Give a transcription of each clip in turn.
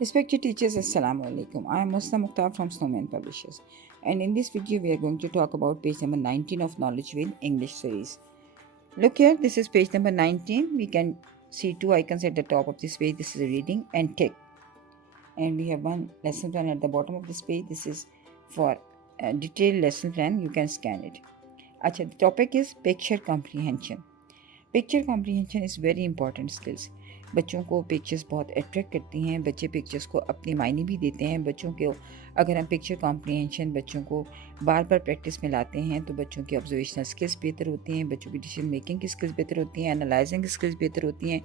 Respected teachers, Assalamu alaikum. I am Muslim Mukhtar from Snowman Publishers, and in this video we are going to talk about page number 19 of Knowledge Wheel English series. Look here, this is page number 19. We can see two icons at the top of this page. This is reading and tick, and we have one lesson plan at the bottom of this page. This is for a detailed lesson plan. You can scan it. Acha, the topic is picture comprehension. Picture comprehension is very important skills. बच्चों को पिक्चर्स बहुत अट्रैक्ट करती हैं, बच्चे पिक्चर्स को अपनी मायने भी देते हैं। बच्चों को अगर हम पिक्चर कॉम्प्रीहेंशन बच्चों को बार बार प्रैक्टिस में लाते हैं तो बच्चों की ऑब्जर्वेशनल स्किल्स बेहतर होती हैं, बच्चों की डिसीजन मेकिंग की स्किल्स बेहतर होती हैं, एनालाइजिंग स्किल्स बेहतर होती हैं,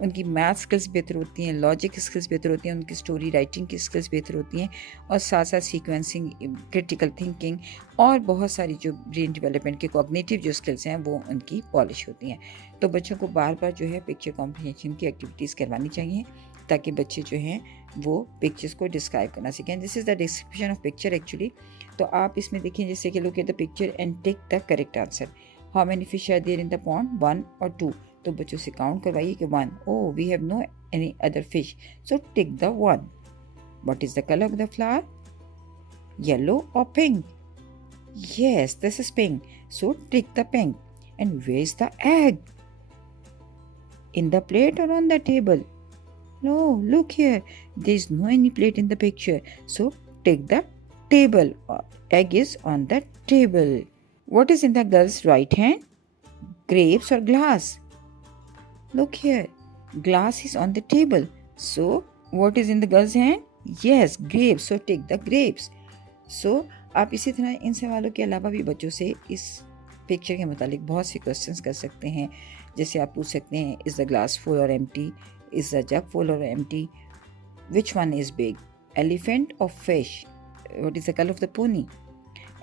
उनकी मैथ स्किल्स बेहतर होती हैं, लॉजिक स्किल्स बेहतर होती हैं, उनकी स्टोरी राइटिंग की स्किल्स बेहतर होती हैं, और साथ साथ सीक्वेंसिंग, क्रिटिकल थिंकिंग और बहुत सारी जो ब्रेन डेवलपमेंट के कॉग्निटिव जो स्किल्स हैं वो उनकी पॉलिश होती हैं। तो बच्चों को बार बार जो है पिक्चर कॉम्प्रीहेंशन की एक्टिविटीज़ करवानी चाहिए ताकि बच्चे जो हैं वो पिक्चर्स को डिस्क्राइब करना सीखें। This is the description of picture actually. तो आप इसमें देखें जैसे कि look at the picture and take the correct answer. How many fish are there in the pond, 1 और 2। तो बच्चों से काउंट करवाइए कि 1, oh we have no any other fish, so tick the 1। What is the colour of the flower, yellow और pink? Yes, this is pink, so tick the pink. And where is the egg? In the plate or on the table? No, look here, there is no any plate in the picture, so tick the table. Egg is on the table. What is in the girl's right hand, grapes or glass? Look here, glass is on the table, so what is in the girl's hand? Yes, grapes, so tick the grapes. So आप इसी तरह इन सवालों के अलावा भी बच्चों से इस पिक्चर के मुतालिक बहुत से क्वेश्चंस कर सकते हैं। जैसे आप पूछ सकते हैं, is the glass full or empty, is the jug full or empty, which one is big, elephant or fish, what is the colour of the pony,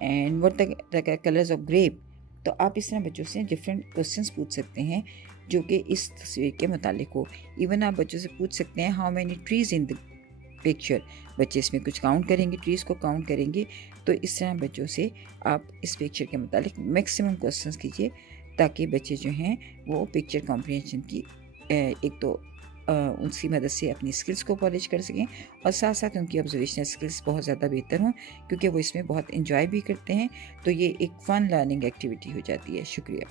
and what the colours of grape. तो आप इस तरह बच्चों से different questions पूछ सकते हैं जो कि इस तस्वीर के मुतालिक हो। इवन आप बच्चों से पूछ सकते हैं, how many trees in the picture. बच्चे इसमें कुछ काउंट करेंगे, ट्रीज़ को काउंट करेंगे। तो इस तरह बच्चों से आप इस पिक्चर के मुतालिक मैक्सिमम क्वेश्चंस कीजिए ताकि बच्चे जो हैं वो पिक्चर कॉम्प्रीहेंशन की एक तो उनकी मदद से अपनी स्किल्स को पॉलिश कर सकें और साथ साथ उनकी ऑब्जर्वेशनल स्किल्स बहुत ज़्यादा बेहतर हों, क्योंकि वो इसमें बहुत इंजॉय भी करते हैं। तो ये एक फ़न लर्निंग एक्टिविटी हो जाती है। शुक्रिया।